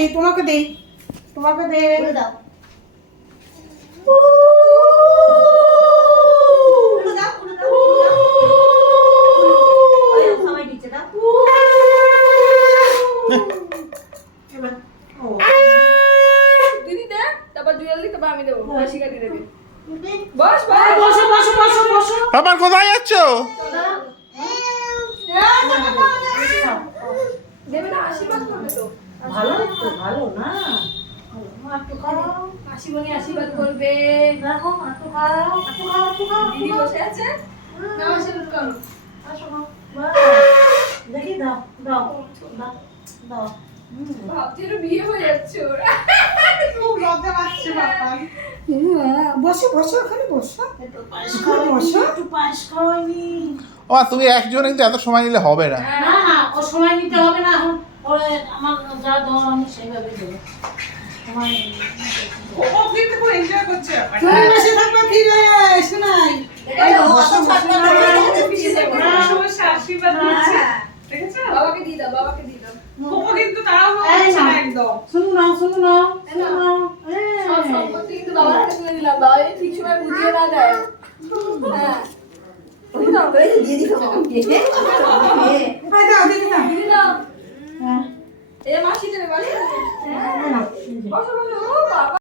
দে, তোমাকে দে, তোমাকে দে। দাও সবাই দিচ্ছে দাও এবার ও দিদি দে, তারপর জুয়েল দিতে আমি দেবো, শিখা দিয়ে দেবে। বস বস বসো বসো বসো বসো। বাবা কোথায় যাচ্ছ? দেবে না, আশীর্বাদ করবে তো। ভালো তো, ভালো না? একটু খাও, মাসিমণি আশীর্বাদ করবে। দেখো একটু খাও, একটু খাও, একটু খাও। দিদি বসে আছে, না আশীর্বাদ করো। আসো মা, বাহ, দেখি দাও দাও দাও দাও। ভাবছি একটু বিয়ে হয়ে যাচ্ছে ওরা। খুব লজ্জা পাচ্ছে বাবা। বসো বসো, ওখানে বসো, একটু পায়েস ওখানে বসো। একটু পায়েস খাওয়াইনি ও তুমি একজন কিন্তু এত সময় নিলে হবে না। না না, ও সময় নিতে হবে না এখন। ওরে আমার যা দেওয়ার আমি সেইভাবে দেবো। সময় ও কিন্তু খুব এনজয় করছে ব্যাপারটা। তুমি বসে থাকবে ফিরে শোনাই। এই তো, অত ছটফট করে যাচ্ছে পিছিয়ে পড়ে। সমস্যা আশীর্বাদ দিচ্ছে দেখেছো? বাবাকে দিয়ে দাও, বাবাকে দিয়ে দাও। কোকো কিন্তু তারাও এই হচ্ছে না। না একদম। শুনো না, শুনো না, শুনো না। সব সম্পত্তি কিন্তু বাবার হাতে তুলে দিলাম, বাবা যদি ঠিক সময় বুঝিয়ে না দেয়। হ্যাঁ, দিয়ে দিতে হবে এই দাও, দিদি দাও। দিদি দাও। হ্যাঁ, এই মাসি দেবে, মাসি দেবে। হ্যাঁ, না, বসো বসো, ও বাবা।